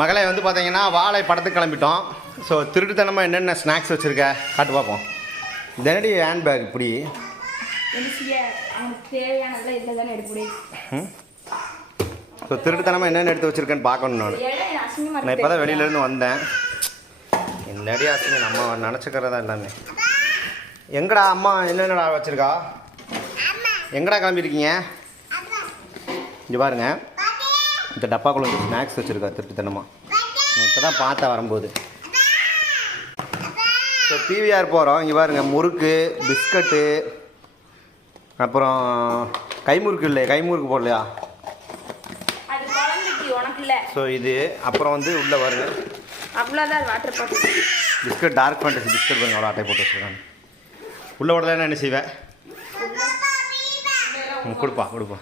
மகளே வந்து பார்த்தீங்கன்னா வாழை படத்துக்கு கிளம்பிட்டோம். ஸோ திருட்டுத்தனமாக என்னென்ன ஸ்நாக்ஸ் வச்சுருக்க காட்டு பார்ப்போம். தினடி ஹேண்ட் பேக் இப்படி ஸோ திருட்டுத்தனமாக என்னென்ன எடுத்து வச்சுருக்கேன்னு பார்க்கணும். நான் இப்போ தான் வெளியிலேருந்து வந்தேன். என்னடி ஆச்சுங்க நம்ம நினச்சிக்கிறதா எல்லாமே. எங்கடா அம்மா என்னென்னடா வச்சுருக்கா? எங்கடா கிளம்பியிருக்கீங்க? இங்கே பாருங்க, இந்த டப்பாக்குள்ள வந்து ஸ்நாக்ஸ் வச்சுருக்கா திருட்டுத்தனமாக. நான் இப்போ தான் பார்த்தேன் வரும்போது. ஸோ பிவிஆர் போகிறோம். இங்கே பாருங்கள், முறுக்கு, பிஸ்கட்டு, அப்புறம் கைமுறுக்கு இல்லையா, கைமுறுக்கு போடலையா? ஸோ இது அப்புறம் வந்து உள்ளே வருங்க அவ்வளோதான் water bottle biscuit, Dark Fantasy biscuit பாருங்க, அவ்வளோ அட்டை போட்டு வச்சுருக்காங்க. உள்ளே விடலாம் என்ன செய்வேன்? கொடுப்பா.